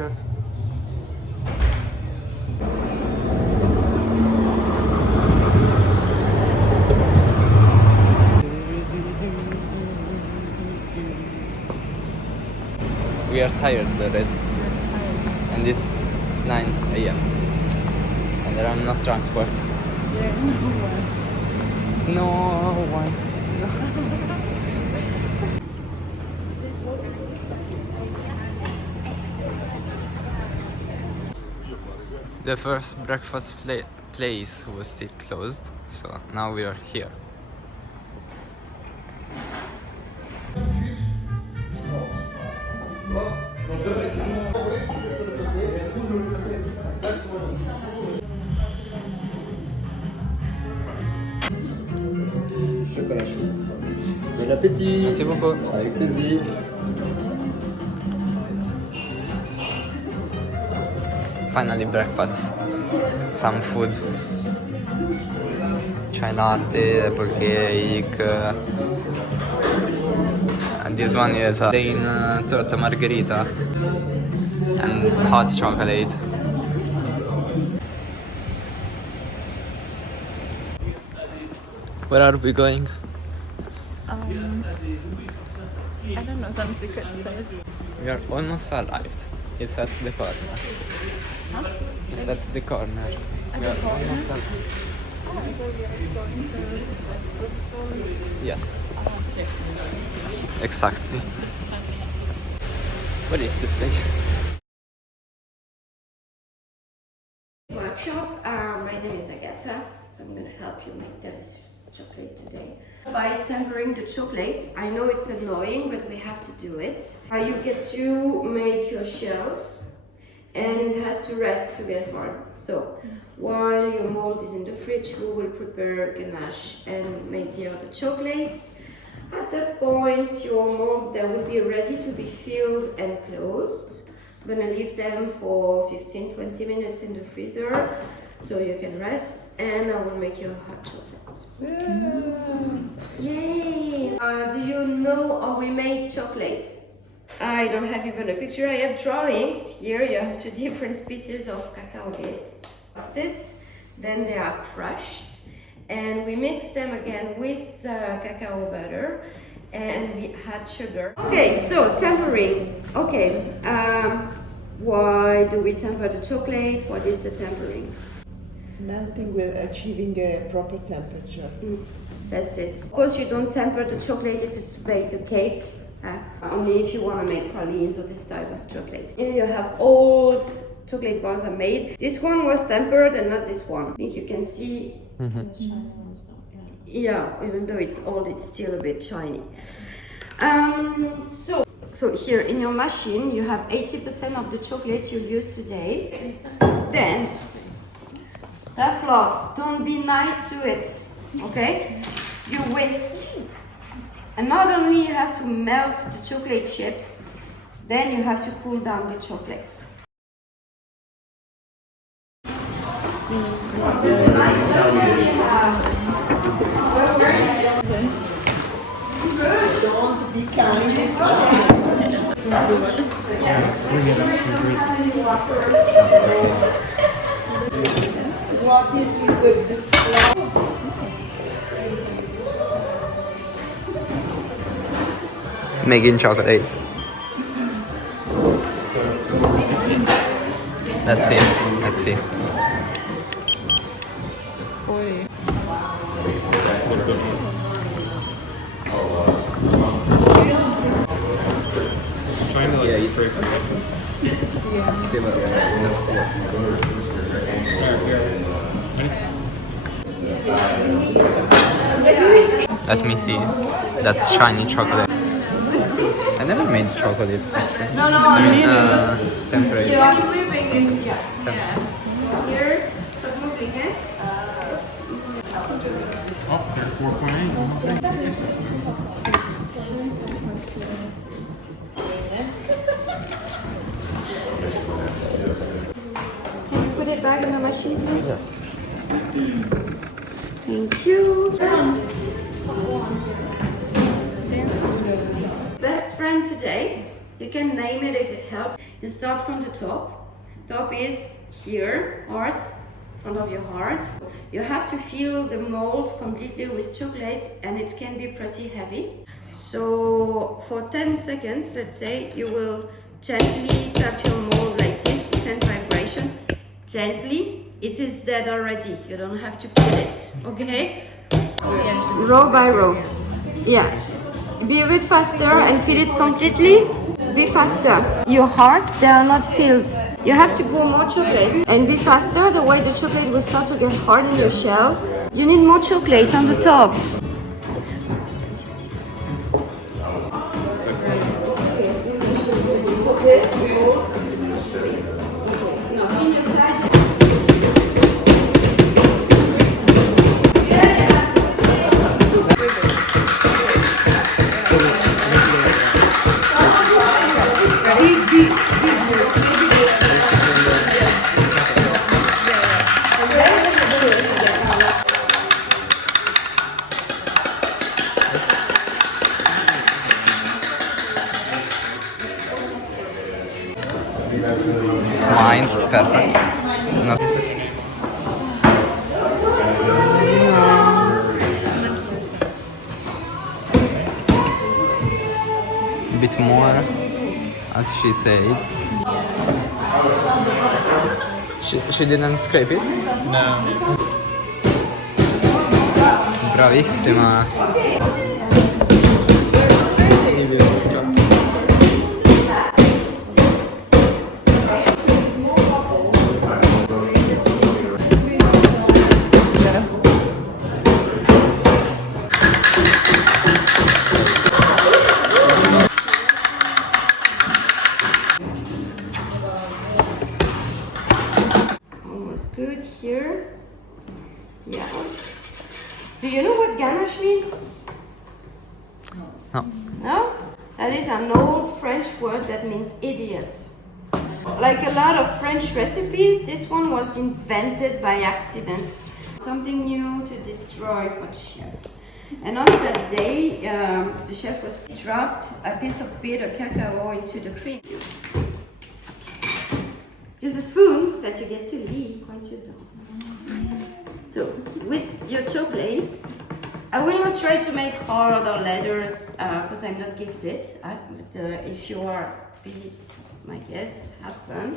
picture. We are tired already. And it's 9 a.m. and there are no transport. Yeah, No one. The first breakfast place was still closed, so now we are here. Chocolat chaud. Bon appétit. Merci beaucoup. Avec plaisir. Finally breakfast. Some food. Chai latte, apple cake. And this one is a plain torta margherita and hot chocolate. Where are we going? I don't know, some secret place. We are almost arrived. It's at the corner. Huh? It's at the corner. At We the are corner? almost arrived. Oh, I thought we are going to the food store. Yes, Oh, okay. exactly. Exactly. What is the place? Workshop. My name is Agatha, so I'm going to help you make delicious chocolate today. By tempering the chocolate, I know it's annoying, but we have to do it. You get to make your shells, and it has to rest to get hard. So while your mold is in the fridge, we will prepare ganache and make the other chocolates. At that point, your mold then will be ready to be filled and closed. I'm gonna leave them for 15-20 minutes in the freezer so you can rest, and I will make you a hot chocolate. Yay! Do you know how we make chocolate? I don't have even a picture. I have drawings. Here you have 2 different pieces of cacao beans. Roasted, then they are crushed, and we mix them again with cacao butter and the hot sugar. Okay, so tempering. Okay, why do we temper the chocolate? What is the tempering? It's melting with achieving a proper temperature. That's it. Of course, you don't temper the chocolate if it's to bake a cake. Only if you want to make pralines or this type of chocolate. Here you have old chocolate bars are made. This one was tempered and not this one. I think you can see. Yeah, even though it's old, it's still a bit shiny. So here in your machine, you have 80% of the chocolate you'll use today. Then, tough love, don't be nice to it, okay? You whisk. And not only you have to melt the chocolate chips, then you have to cool down the chocolate. I don't want to be kind. What is with the big Making chocolate. Let's see. Let's see. Yeah, it's still enough to work. Let me see that shiny chocolate. I never made chocolate. Temporary. You are moving it. Yeah. Here, stop moving it. Oh, they're 4.8. Can you put it back in the machine, please? Yes. Thank you. Best friend today, you can name it if it helps. You start from the top. Top is here, heart, front of your heart. You have to fill the mold completely with chocolate, and it can be pretty heavy. So for 10 seconds, let's say, you will gently tap your mold like this to send vibration. Gently. It is dead already. You don't have to kill it, okay? Row by row. Yeah. Be a bit faster and fill it completely. Be faster. Your hearts, they are not filled. You have to go more chocolate. And be faster, the way the chocolate will start to get hard in your shells. You need more chocolate on the top. It's okay. No, in your side. It's mine, perfect. Not a bit more, as she said. She didn't scrape it? No. Bravissima. Almost good here. Yeah. Do you know what Ganache means? No. No? That is an old French word that means idiot. Like a lot of French recipes, this one was invented by accident. Something new to destroy for the chef. And on that day, the chef was dropped a piece of bitter cacao into the cream. Use a spoon that you get to leave once you're done. So, with your chocolates, I will not try to make hard or letters because I'm not gifted. But if you are, be my guest, have fun.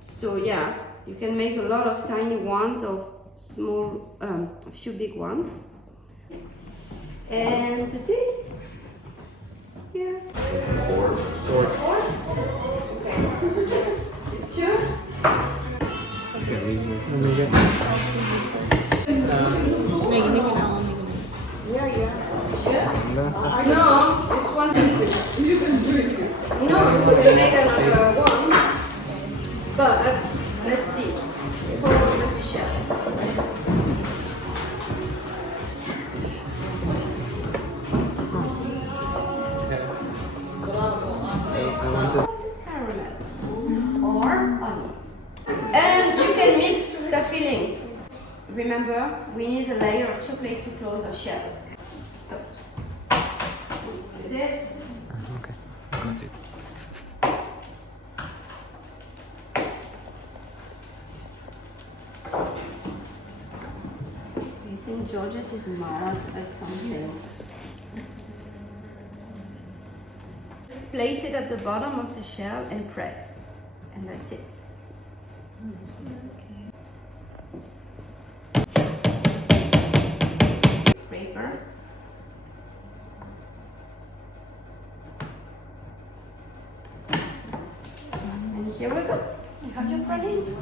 So yeah, you can make a lot of tiny ones or small, a few big ones. And this, here. Sure. No, it's one. No, we can make another one. But let's see. For the chefs. Caramel or honey. And you can mix the fillings. Remember, we need a layer of chocolate to close our shells. So, let's do this. Okay, got it. You think Georgette is mad at something? Just place it at the bottom of the shell and press. And that's it. Scraper. And here we go. You have your pralines.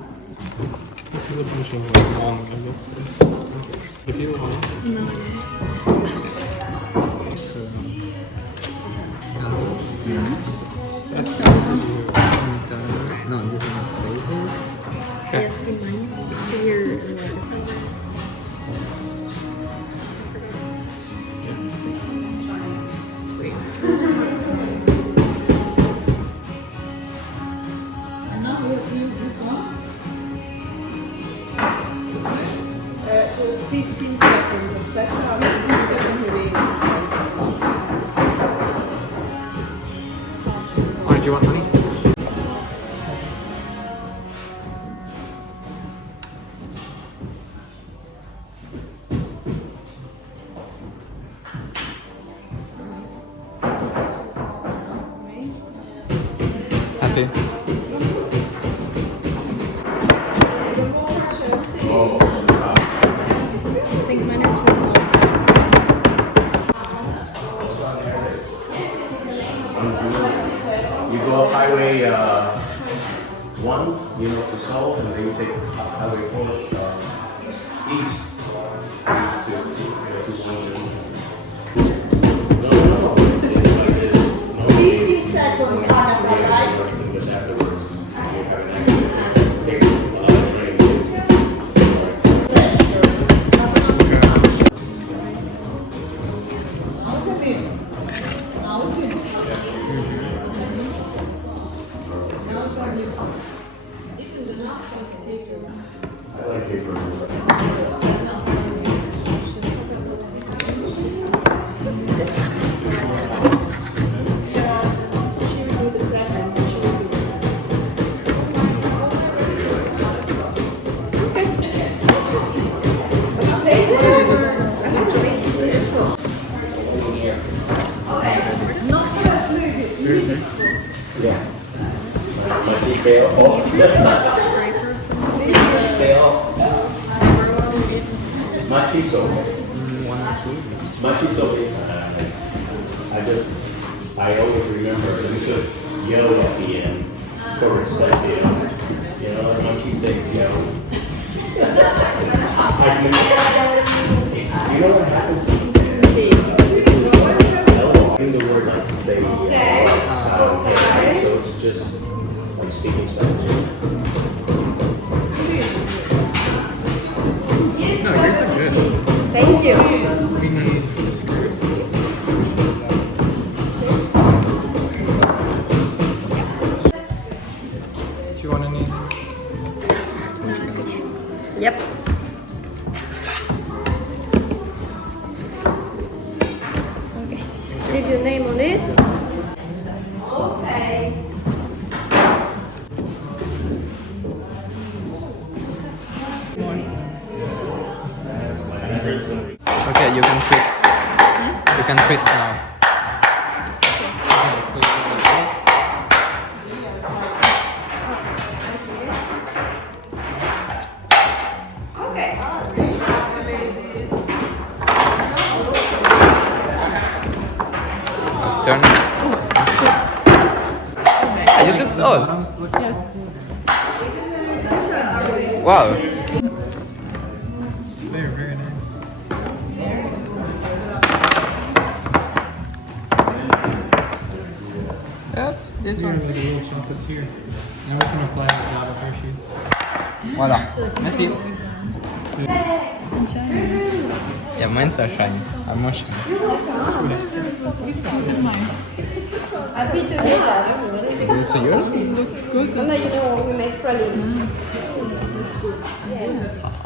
No, this is not faces. Yes, mine's clear. To 15 seconds, aspetta 20 secondi e vedi. you want honey? Happy? You go up Highway 1, you know, to Seoul, and then you take Highway 4 east. East to 15 seconds, Agatha, right? But afterwards, you have an accident. It takes a lot of training. I like paper. She will do the second. She will do the second. Mochi sale. Oh, nuts. Sale. Mochi soap. Mochi soap. I always remember we put yo at the end for perspective. You know, mochi says yo. You know what happens? In the word like say yo. So it's just like speaking Spanish. Yes, No, yours are good. thank you. We need a screw. Do you want any? Yep. Okay, just leave your name on it. Okay. Okay, you can twist. You can twist now. Okay. Turn. You did all. Yes. Wow. Very, very nice. Yep, this one. The little chocolates here. Now we can apply the Java Hershey. Voilà. Merci. Yeah, mine's are shiny. I'm more shiny. Happy to hear that. Is it also yours? Oh, no, you know we make pralines. Haha.